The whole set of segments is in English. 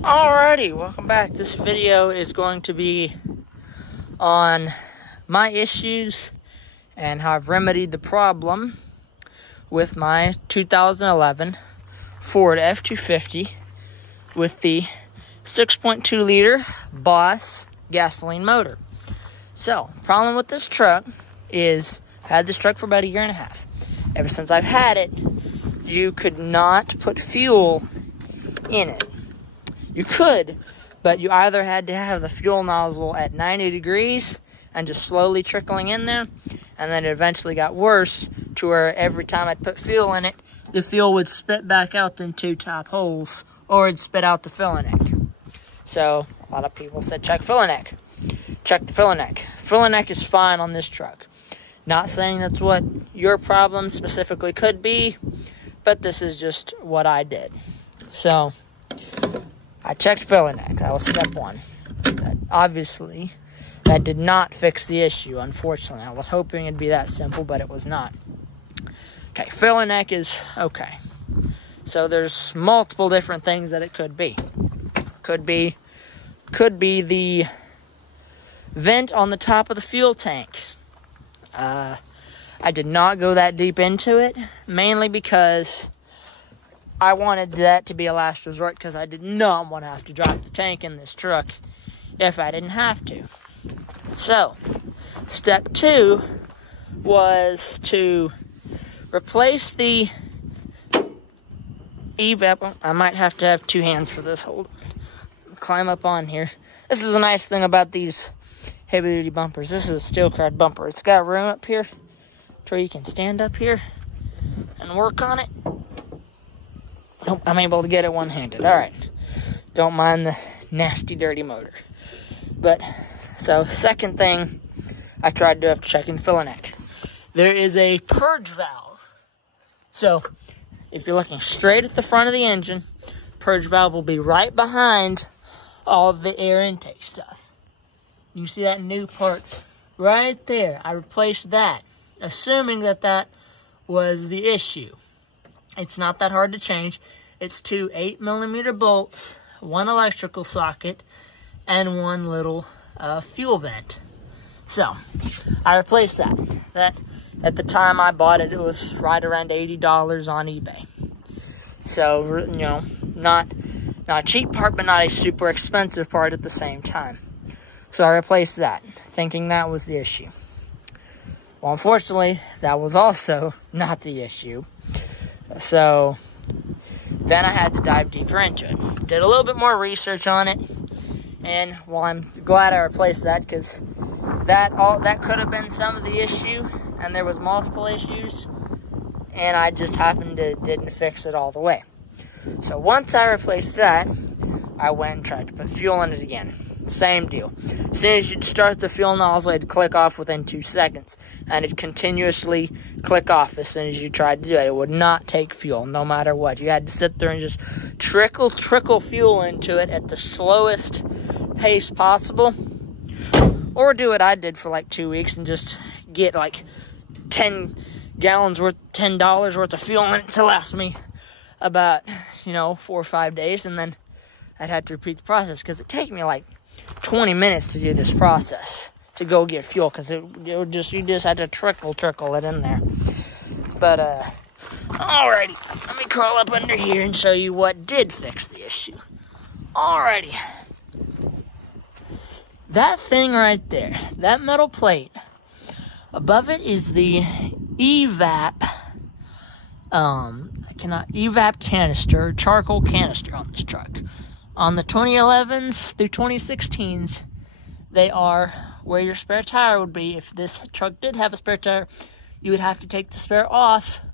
Alrighty, welcome back. This video is going to be on my issues and how I've remedied the problem with my 2011 Ford F250 with the 6.2 liter Boss gasoline motor. So, problem with this truck is I've had this truck for about a year and a half. Ever since I've had it, you could not put fuel in it. You could, but you either had to have the fuel nozzle at 90 degrees and just slowly trickling in there, and then it eventually got worse to where every time I'd put fuel in it, the fuel would spit back out the two top holes, or it'd spit out the filler neck. So, a lot of people said, check filler neck. Check the filler neck. Filler neck is fine on this truck. Not saying that's what your problem specifically could be, but this is just what I did. So, I checked filler neck. That was step one. Obviously, that did not fix the issue, unfortunately. I was hoping it'd be that simple, but it was not. Okay, filler neck is okay. So there's multiple different things that it could be. Could be the vent on the top of the fuel tank. I did not go that deep into it, mainly because I wanted that to be a last resort because I did not want to have to drop the tank in this truck if I didn't have to. So, step two was to replace the evap. I might have to have two hands for this. Hold on. Climb up on here. This is the nice thing about these heavy-duty bumpers. This is a steel clad bumper. It's got room up here to where you can stand up here and work on it. Nope, I'm able to get it one-handed. Alright. Don't mind the nasty, dirty motor. But, so, second thing I tried to do after checking the filler neck. There is a purge valve. So, if you're looking straight at the front of the engine, purge valve will be right behind all of the air intake stuff. You see that new part right there. I replaced that, assuming that that was the issue. It's not that hard to change. It's two 8mm bolts, one electrical socket, and one little fuel vent. So, I replaced that. That, at the time I bought it, it was right around $80 on eBay. So, you know, not a cheap part, but not a super expensive part at the same time. So I replaced that, thinking that was the issue. Well, unfortunately, that was also not the issue. So, then I had to dive deeper into it. Did a little bit more research on it. And, well, I'm glad I replaced that, because that could have been some of the issue. And there was multiple issues. And I just happened to didn't fix it all the way. So, once I replaced that, I went and tried to put fuel in it again. Same deal. As soon as you'd start the fuel nozzle, it'd click off within 2 seconds. And it'd continuously click off as soon as you tried to do it. It would not take fuel, no matter what. You had to sit there and just trickle fuel into it at the slowest pace possible. Or do what I did for like 2 weeks and just get like $10 worth of fuel in it to last me about, 4 or 5 days. And then I'd have to repeat the process because it'd take me like 20 minutes to do this process to go get fuel, because you just had to trickle it in there. But alrighty, let me crawl up under here and show you what did fix the issue. Alrighty, that thing right there, that metal plate, above it is the evap canister, charcoal canister on this truck. On the 2011s through 2016s, they are where your spare tire would be. If this truck did have a spare tire, you would have to take the spare off,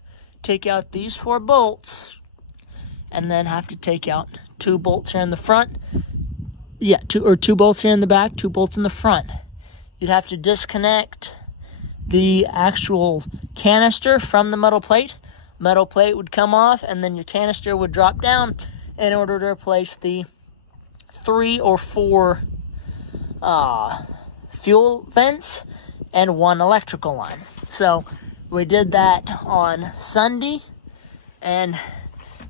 take out these 4 bolts, and then have to take out 2 bolts here in the front. Yeah, 2 bolts here in the back, 2 bolts in the front. You'd have to disconnect the actual canister from the metal plate. Metal plate would come off, and then your canister would drop down in order to replace the 3 or 4 fuel vents and 1 electrical line. So we did that on Sunday, and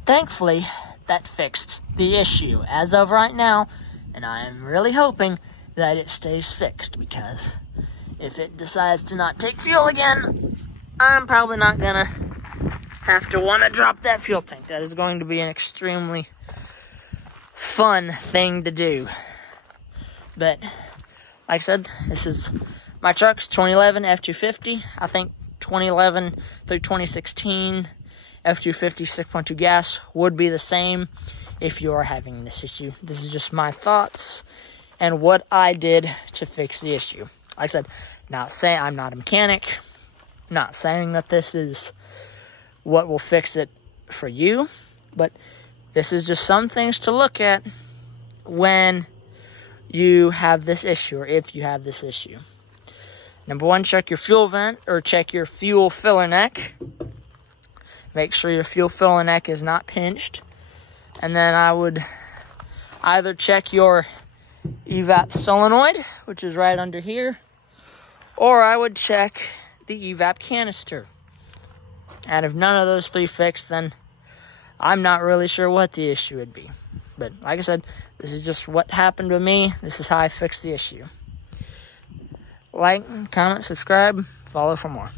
thankfully that fixed the issue as of right now, and I am really hoping that it stays fixed, because if it decides to not take fuel again, I'm probably not gonna have to want to drop that fuel tank. That is going to be an extremely fun thing to do. But like I said, this is my truck's 2011 F250. I think 2011 through 2016 F250 6.2 gas would be the same if you are having this issue. This is just my thoughts and what I did to fix the issue. Like I said, not saying I'm not a mechanic, not saying that this is what will fix it for you, but this is just some things to look at when you have this issue, or if you have this issue. Number one, check your fuel vent, or check your fuel filler neck. Make sure your fuel filler neck is not pinched. And then I would either check your evap solenoid, which is right under here, or I would check the evap canister. And if none of those three fixed, then I'm not really sure what the issue would be. But like I said, this is just what happened to me. This is how I fixed the issue. Like, comment, subscribe, follow for more.